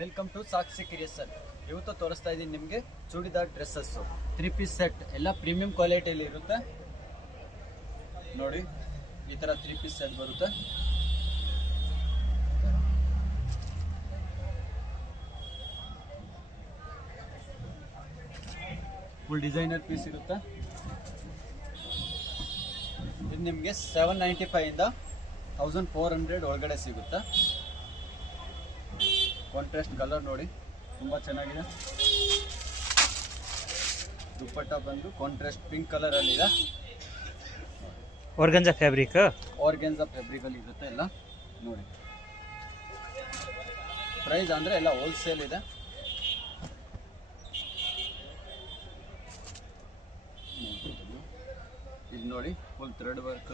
Welcome to Sakshi creation. ಇವತ್ತು ತೋರಿಸ್ತಾ ಇದ್ದೀನಿ ನಿಮಗೆ ಚೂಡಿದಾರ್ ಡ್ರೆಸ್ಸಸ್ 3 ಪೀಸ್ ಸೆಟ್ ಎಲ್ಲ ಪ್ರೀಮಿಯಂ ಕ್ವಾಲಿಟಿಯಲ್ಲಿ ಇರುತ್ತೆ. ನೋಡಿ ಈ ತರ 3 ಪೀಸ್ ಸೆಟ್ ಬರುತ್ತೆ. ಫುಲ್ ಡಿಸೈನರ್ ಪೀಸ್ ಇರುತ್ತೆ. ಇದು ನಿಮಗೆ 795 ಇಂದ 1400 ಒಳಗಡೆ ಸಿಗುತ್ತೆ. ಕಾಂಟ್ರಾಸ್ಟ್ ಕಲರ್ ನೋಡಿ ತುಂಬಾ ಚೆನ್ನಾಗಿದೆ. ದುಪ್ಪಟ್ಟ ಬಂದು ಕಾಂಟ್ರಾಸ್ಟ್ ಪಿಂಕ್ ಕಲರ್ ಅಲ್ಲಿ ಇದೆ. ಆರ್ಗನ್ಜಾ ಫ್ಯಾಬ್ರಿಕ್ ಅಲ್ಲಿ ಇರುತ್ತೆ ಎಲ್ಲ ನೋಡಿ. ಪ್ರೈಸ್ ಅಂದ್ರೆ ಎಲ್ಲ ಹೋಲ್ಸೇಲ್ ಇದೆ. ಇದು ನೋಡಿ full thread work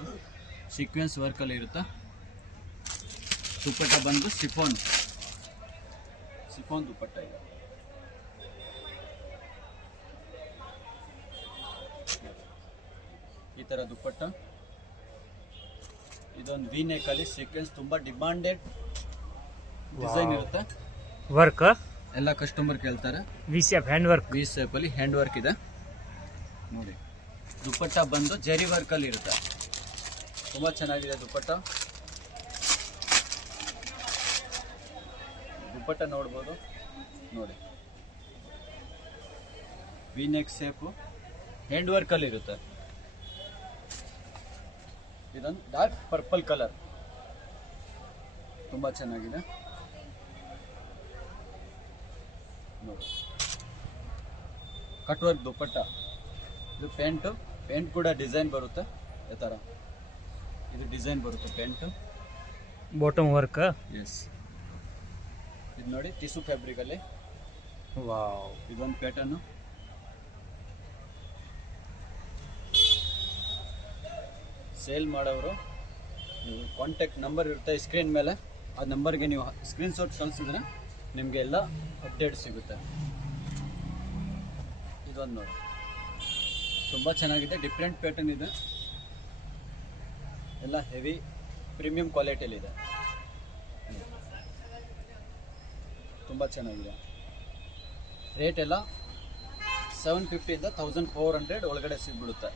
sequence work ಅಲ್ಲಿ ಇರುತ್ತೆ. ದುಪ್ಪಟ್ಟ ಬಂದು ಶಿಫಾನ್ ದುಪ್ಪಟ್ಟ ಇದೆ. ಈ ತರ ದುಪ್ಪಟ್ಟ. ಇದೊಂದು ವಿ ನೆಕ್ ಅಲ್ಲಿ ಸೀಕ್ವೆನ್ಸ್ ತುಂಬಾ ಡಿಮಾಂಡೆಡ್ ಡಿಸೈನ್ ಇರುತ್ತೆ. ವರ್ಕ್ ಎಲ್ಲ ಕಸ್ಟಮರ್ ಕೇಳ್ತಾರೆ. ವಿ ಶೇಪ್ ಅಲ್ಲಿ ಹ್ಯಾಂಡ್ ವರ್ಕ್ ಇದೆ ನೋಡಿ. ದುಪ್ಪಟ್ಟ ಬಂದು ಜರಿ ವರ್ಕ್ ಅಲ್ಲಿ ಇರುತ್ತೆ. ತುಂಬಾ ಚೆನ್ನಾಗಿದೆ ದುಪ್ಪಟ್ಟ ನೋಡ್ಬೋದು ನೋಡಿ. V neck shape hand work ಅಲ್ಲಿ ಇರುತ್ತೆ. ಇದೊಂದು ಡಾರ್ಕ್ ಪರ್ಪಲ್ ಕಲರ್ ತುಂಬಾ ಚೆನ್ನಾಗಿದೆ ನೋಡಿ. Cut work dupatta. ಇದು ಪ್ಯಾಂಟ್ ಕೂಡ ಡಿಸೈನ್ ಬರುತ್ತೆ. ಈ ತರ ಇದು ಡಿಸೈನ್ ಬರುತ್ತೆ ಪ್ಯಾಂಟ್. Bottom work. ಎಸ್ ಇದು ನೋಡಿ ಟಿಶ್ಯೂ ಫ್ಯಾಬ್ರಿಕ್ ಅಲ್ಲಿ. ವಾವ್, ಇದೊಂದು ಪ್ಯಾಟರ್ನ್. ಸೇಲ್ ಮಾಡೋರು ನೀವು ಕಾಂಟ್ಯಾಕ್ಟ್ ನಂಬರ್ ಇರುತ್ತೆ ಸ್ಕ್ರೀನ್ ಮೇಲೆ. ಆ ನಂಬರ್ಗೆ ನೀವು ಸ್ಕ್ರೀನ್ ಶಾಟ್ ಕಳಿಸಿದ್ರೆ ನಿಮಗೆ ಎಲ್ಲ ಅಪ್ಡೇಟ್ ಸಿಗುತ್ತೆ. ಇದೊಂದು ನೋಡಿ ತುಂಬ ಚೆನ್ನಾಗಿದೆ. ಡಿಫ್ರೆಂಟ್ ಪ್ಯಾಟರ್ನ್ ಇದೆ. ಎಲ್ಲ ಹೆವಿ ಪ್ರೀಮಿಯಂ ಕ್ವಾಲಿಟಿಯಲ್ಲಿದೆ. ತುಂಬ ಚೆನ್ನಾಗಿದೆ. ರೇಟ್ ಎಲ್ಲ 750 ಇಂದ 1400 ಒಳಗಡೆ ಸಿಗ್ಬಿಡುತ್ತೆ.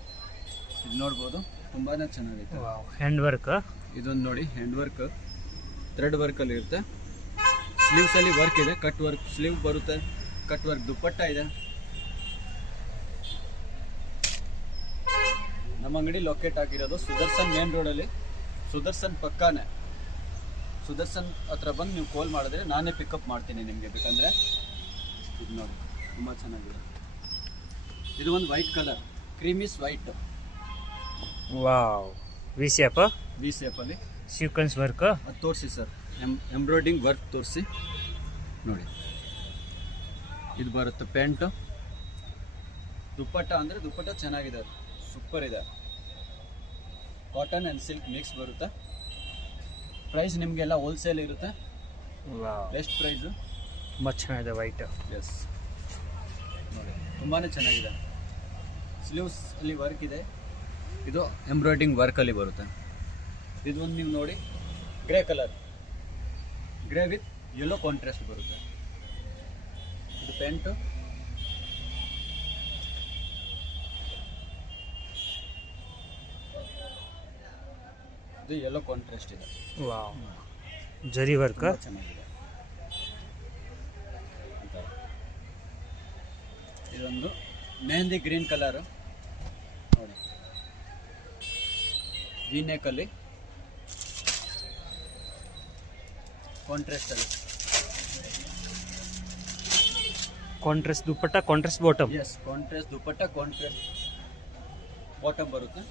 ಇದು ನೋಡ್ಬೋದು ತುಂಬಾ ಚೆನ್ನಾಗಿದೆ. Hand work. ಇದೊಂದು ನೋಡಿ ಹ್ಯಾಂಡ್ ವರ್ಕ್ ಥ್ರೆಡ್ ವರ್ಕಲ್ಲಿ ಇರುತ್ತೆ. ಸ್ಲೀವ್ಸಲ್ಲಿ ವರ್ಕ್ ಇದೆ. ಕಟ್ ವರ್ಕ್ ಸ್ಲೀವ್ ಬರುತ್ತೆ. ಕಟ್ ವರ್ಕ್ ದುಪ್ಪಟ್ಟ ಇದೆ. ನಮ್ಮ ಅಂಗಡಿ ಲೊಕೇಟ್ ಆಗಿರೋದು ಸುದರ್ಶನ್ ಮೇನ್ ರೋಡಲ್ಲಿ. ಸುದರ್ಶನ್ ಪಕ್ಕಾನೆ. ಸುದರ್ಶನ್ ಹತ್ರ ಬಂದು ನೀವು ಕಾಲ್ ಮಾಡಿದ್ರೆ ನಾನೇ ಪಿಕಪ್ ಮಾಡ್ತೀನಿ ನಿಮಗೆ ಬೇಕಂದ್ರೆ. ಇದು ನೋಡಿ ತುಂಬ ಚೆನ್ನಾಗಿದೆ. ಇದು ಒಂದು white colour creamish white. Wow, V ಶೇಪಲ್ಲಿ ಸೀಕ್ವೆನ್ಸ್ ವರ್ಕ್. ಅದು ತೋರಿಸಿ ಸರ್, ಎಂಬ್ರಾಯ್ಡಿಂಗ್ ವರ್ಕ್ ತೋರಿಸಿ ನೋಡಿ. ಇದು ಬರುತ್ತೆ ಪ್ಯಾಂಟು. ದುಪ್ಪಟ್ಟ ಅಂದರೆ ದುಪ್ಪಟ್ಟ ಚೆನ್ನಾಗಿದೆ, ಸೂಪರ್ ಇದೆ. ಕಾಟನ್ ಆ್ಯಂಡ್ ಸಿಲ್ಕ್ ಮಿಕ್ಸ್ ಬರುತ್ತೆ. ಪ್ರೈಸ್ ನಿಮಗೆಲ್ಲ ಹೋಲ್ಸೇಲ್ ಇರುತ್ತೆ. Best price. ತುಂಬ ಚೆನ್ನಾಗಿದೆ ವೈಟ್. ಎಸ್ ನೋಡಿ ತುಂಬಾ ಚೆನ್ನಾಗಿದೆ. ಸ್ಲೀವ್ಸ್ ಅಲ್ಲಿ ವರ್ಕ್ ಇದೆ. ಇದು ಎಂಬ್ರಾಯ್ಡಿಂಗ್ ವರ್ಕಲ್ಲಿ ಬರುತ್ತೆ. ಇದೊಂದು ನೀವು ನೋಡಿ grey colour, grey with yellow contrast ಬರುತ್ತೆ. ಇದು ಪ್ಯಾಂಟು. ಇದು ಯೆಲ್ಲೋ ಕಾಂಟ್ರಾಸ್ಟ್ ಇದೆ. ವಾವ್, ಜರಿ ವರ್ಕ್ ಚೆನ್ನಾಗಿದೆ. ಇದೊಂದು ಮೆಹಂದಿ ಗ್ರೀನ್ ಕಲರ್ ನೋಡಿ. ವಿ ನೆಕ್ ಅಲ್ಲಿ ಕಾಂಟ್ರಾಸ್ಟ್ ಅಲ್ಲಿ. Contrast dupatta, contrast bottom. Yes, contrast dupatta, contrast bottom ಬರುತ್ತೆ.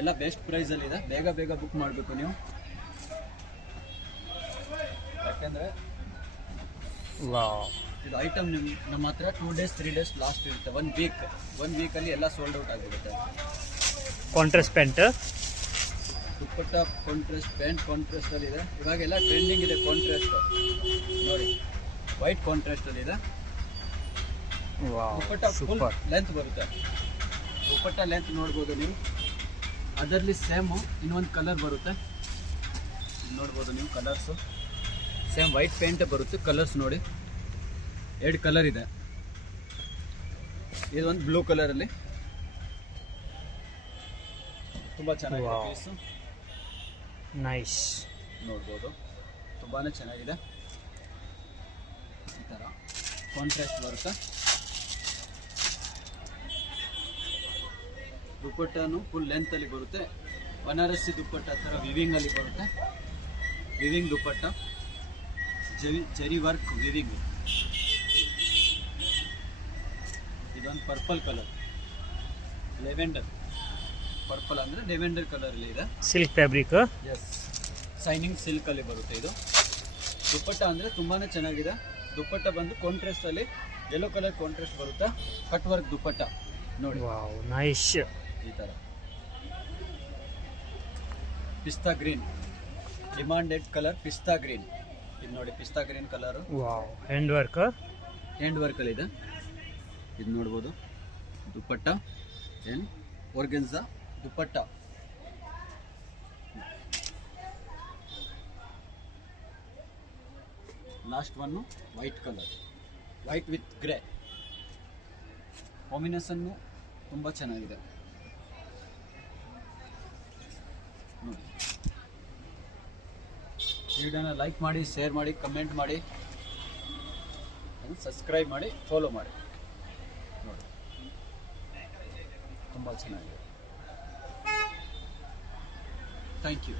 ಎಲ್ಲ ಬೆಸ್ಟ್ ಪ್ರೈಸ್ ಅಲ್ಲಿ ಇದೆ. ಬೇಗ ಬುಕ್ ಮಾಡಬೇಕು ನೀವು, ಯಾಕಂದ್ರೆ ಇದು ಐಟಮ್ ನಮ್ಮ ಹತ್ರ 2 days 3 days ಲಾಸ್ಟ್ ಇರುತ್ತೆ. 1 ವೀಕಲ್ಲಿ ಎಲ್ಲ ಸೋಲ್ಡ್ ಔಟ್ ಆಗಿರುತ್ತೆ. ಕಾಂಟ್ರಾಸ್ಟ್ ಪ್ಯಾಂಟ್, ದುಪ್ಪಟ್ಟ ಕಾಂಟ್ರಾಸ್ಟ್, ಪ್ಯಾಂಟ್ ಕಾಂಟ್ರಾಸ್ಟ್ ಅಲ್ಲಿ ಇದೆ. ಇವಾಗೆಲ್ಲ ಟ್ರೆಂಡಿಂಗ್ ಇದೆ ಕಾಂಟ್ರಾಸ್ಟ್ ನೋಡಿ. ವೈಟ್ ಕಾಂಟ್ರಾಸ್ಟ್ ಅಲ್ಲಿ ಇದೆ. ದುಪ್ಪಟ್ಟ ಫುಲ್ ಲೆಂತ್ ಬರುತ್ತೆ. ದುಪ್ಪಟ್ಟ ಲೆಂತ್ ನೋಡ್ಬೋದು ನೀವು. ಅದರಲ್ಲಿ ಸೇಮು ಇನ್ನೊಂದು ಕಲರ್ ಬರುತ್ತೆ. ಇದು ನೋಡ್ಬೋದು ನೀವು ಕಲರ್ಸು ಸೇಮ್ ವೈಟ್ ಪೇಂಟ್ ಬರುತ್ತೆ. ಕಲರ್ಸ್ ನೋಡಿ 2 ಕಲರ್ ಇದೆ. ಇದು ಒಂದು ಬ್ಲೂ ಕಲರಲ್ಲಿ ತುಂಬ ಚೆನ್ನಾಗಿದೆ Wow. Piece nice. ನೋಡ್ಬೋದು, ತುಂಬಾ ಚೆನ್ನಾಗಿದೆ. ಈ ಥರ ಕಾಂಟ್ರಾಸ್ಟ್ ಬರುತ್ತೆ. ದುಪ್ಪಟ್ಟನು ಫುಲ್ ಲೆಂತಲ್ಲಿ ಬರುತ್ತೆ. ಬನಾರಸಿ ದುಪ್ಪಟ್ಟ ಥರ ವಿವಿಂಗಲ್ಲಿ ಬರುತ್ತೆ. Weaving dupatta, zari work weaving. ಇದೊಂದು ಪರ್ಪಲ್ ಕಲರ್, ಲೆವೆಂಡರ್. ಪರ್ಪಲ್ ಅಂದರೆ ಲೆವೆಂಡರ್ ಕಲರಲ್ಲಿ ಇದೆ. Silk fabric. ಎಸ್, ಶೈನಿಂಗ್ ಸಿಲ್ಕಲ್ಲಿ ಬರುತ್ತೆ ಇದು. ದುಪ್ಪಟ್ಟ ಅಂದರೆ ತುಂಬಾ ಚೆನ್ನಾಗಿದೆ. ದುಪ್ಪಟ್ಟ ಬಂದು ಕಾಂಟ್ರಾಸ್ಟಲ್ಲಿ ಯೆಲ್ಲೋ ಕಲರ್ ಕಾಂಟ್ರಾಸ್ಟ್ ಬರುತ್ತೆ. ಕಟ್ ವರ್ಕ್ ದುಪ್ಪಟ್ಟ ನೋಡಿ, ವಾವ್ ನೈಸ್. ಈ ಥರ. Pista green, demanded colour pista green. ಇದು ನೋಡಿ pista green colour, wow hand work. Hand ವರ್ಕಲ್ಲಿದೆ. ಇದು ನೋಡ್ಬೋದು dupatta and organza dupatta. Last one white colour, white with grey combination ತುಂಬ ಚೆನ್ನಾಗಿದೆ ನೋಡಿ. ವಿಡಿಯೋನ ಲೈಕ್ ಮಾಡಿ, ಶೇರ್ ಮಾಡಿ, ಕಮೆಂಟ್ ಮಾಡಿ, ಸಬ್ಸ್ಕ್ರೈಬ್ ಮಾಡಿ, ಫಾಲೋ ಮಾಡಿ ನೋಡಿ. ತುಂಬ ಚೆನ್ನಾಗಿದೆ. Thank you.